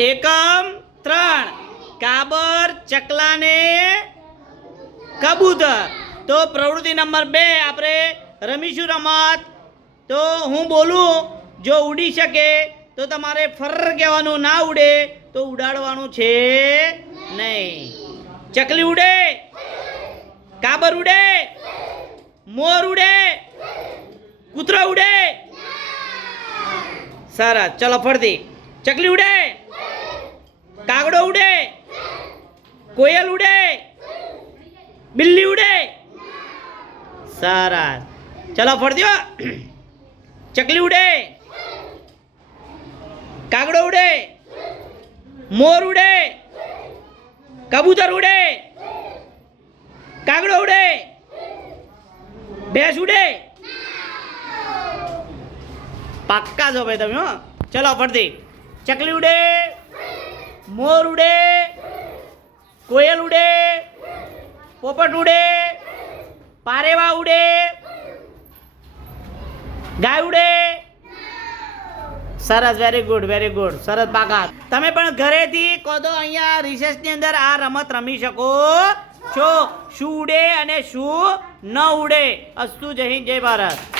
એકમ ત્રણ. કાબર, ચકલાને કબૂતર. તો પ્રવૃત્તિ નંબર બે આપણે રમીશું રમત. તો હું બોલું, જો ઉડી શકે, તો તમારે ફર કહેવાનું ના ઉડે, તો ઉડાડવાનું છે નહીં. ચકલી ઉડે, કાબર ઉડે, મોર ઉડે, કૂતરો ઉડે. સારા, ચલો ફરતી. ચકલી ઉડે. કાગડો ઉડે કોયલ ઉડે બિલ્લી ઉડે સરસ ચલો ફરતી હો ચકલી ઉડે કાગડો ઉડે મોર ઉડે કબૂતર ઉડે કાગડો ઉડે ભેંસ ઉડે પાક્કા છો ભાઈ તમે હો ચલો ફરતી ચકલી ઉડે મોર ઉડે કોયલ ઉડે પોપટ ઉડે પારેવા ઉડે ગાય ઉડે સરસ વેરી ગુડ વેરી ગુડ સરસ પાકા તમે પણ ઘરેથી કોદો અહીંયા રિસેસની અંદર આ રમત રમી શકો. છો, શું ઉડે અને શું ન ઉડે. અસ્તુ જય હિન્દ, જય ભારત.